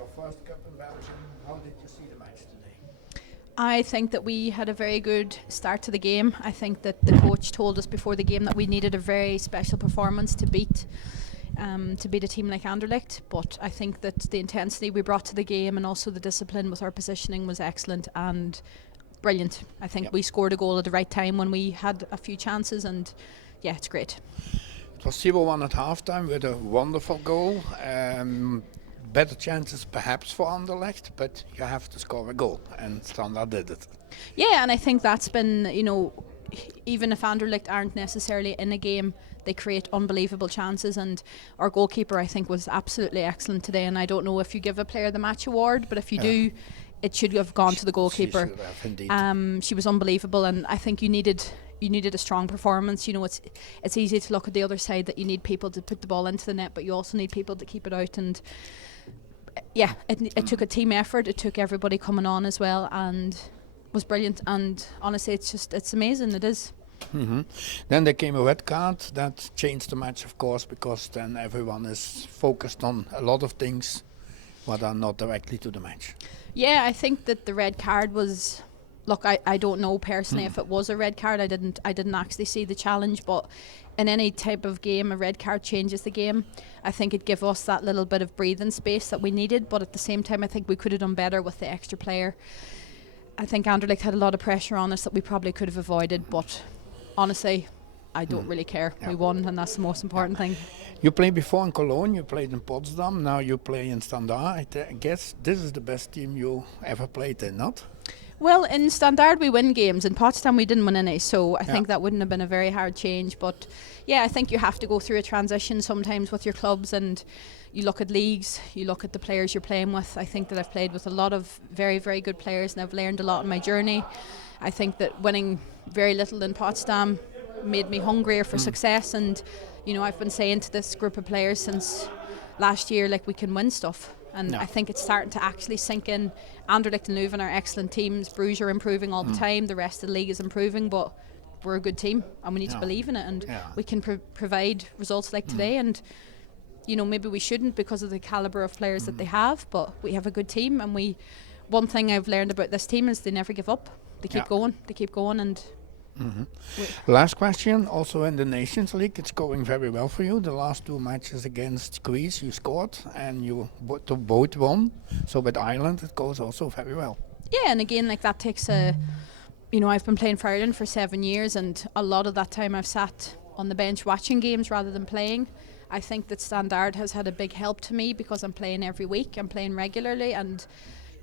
Your first cup in Belgium, how did you see the match today? I think that we had a very good start to the game. I think that the coach told us before the game that we needed a very special performance to beat a team like Anderlecht. But I think that the intensity we brought to the game and also the discipline with our positioning was excellent and brilliant. I think we scored a goal at the right time when we had a few chances, and yeah, it's great. It was 0-1 at halftime with a wonderful goal. Better chances perhaps for Anderlecht, but you have to score a goal, and Standard did it. Yeah, and I think that's been, even if Anderlecht aren't necessarily in a game, they create unbelievable chances, and our goalkeeper, I think, was absolutely excellent today. And I don't know if you give a player the match award, but if you do, it should have gone to the goalkeeper. She should have, indeed. She was unbelievable, and I think you needed a strong performance. It's easy to look at the other side, that you need people to put the ball into the net, but you also need people to keep it out. And yeah, it took a team effort. It took everybody coming on as well, and was brilliant. And honestly, it's amazing. It is. Then there came a red card that changed the match, of course, because then everyone is focused on a lot of things what are not directly to the match. Yeah, I think that the red card was. Look, I don't know personally if it was a red card. I didn't actually see the challenge, but in any type of game, a red card changes the game. I think it gave us that little bit of breathing space that we needed, but at the same time, I think we could have done better with the extra player. I think Anderlecht had a lot of pressure on us that we probably could have avoided, but honestly, I don't really care. We won, and that's the most important thing. You played before in Cologne, you played in Potsdam, now you play in Standard. I guess this is the best team you ever played in, not? Well, in Standard we win games. In Potsdam we didn't win any, so I think that wouldn't have been a very hard change. But yeah, I think you have to go through a transition sometimes with your clubs, and you look at leagues, you look at the players you're playing with. I think that I've played with a lot of very, very good players, and I've learned a lot in my journey. I think that winning very little in Potsdam made me hungrier for success, and I've been saying to this group of players since last year, like, we can win stuff. And I think it's starting to actually sink in. Anderlecht and Leuven are excellent teams. Bruges are improving all the time. The rest of the league is improving, but we're a good team, and we need to believe in it. And we can provide results like today. And maybe we shouldn't because of the caliber of players that they have, but we have a good team. And one thing I've learned about this team is they never give up. They keep going. They keep going. And last question, also in the Nations League, it's going very well for you. The last two matches against Greece you scored, and you both won. So with Ireland it goes also very well. Yeah, and again, like, that takes I've been playing for Ireland for 7 years, and a lot of that time I've sat on the bench watching games rather than playing. I think that Standard has had a big help to me because I'm playing every week, I'm playing regularly, and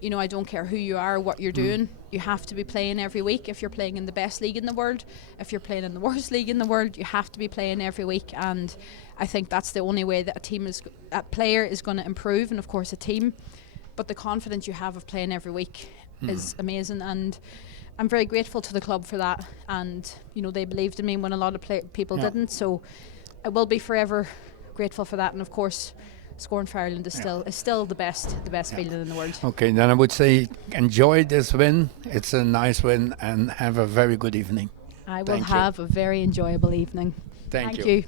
I don't care who you are, what you're doing, you have to be playing every week. If you're playing in the best league in the world, if you're playing in the worst league in the world, you have to be playing every week. And I think that's the only way that a player is going to improve, and of course a team. But the confidence you have of playing every week is amazing, and I'm very grateful to the club for that. And they believed in me when a lot of people didn't, so I will be forever grateful for that. And of course, scoring for Ireland is still the best feeling in the world. Okay, then I would say enjoy this win. It's a nice win, and have a very good evening. I will have a very enjoyable evening. Thank you. You.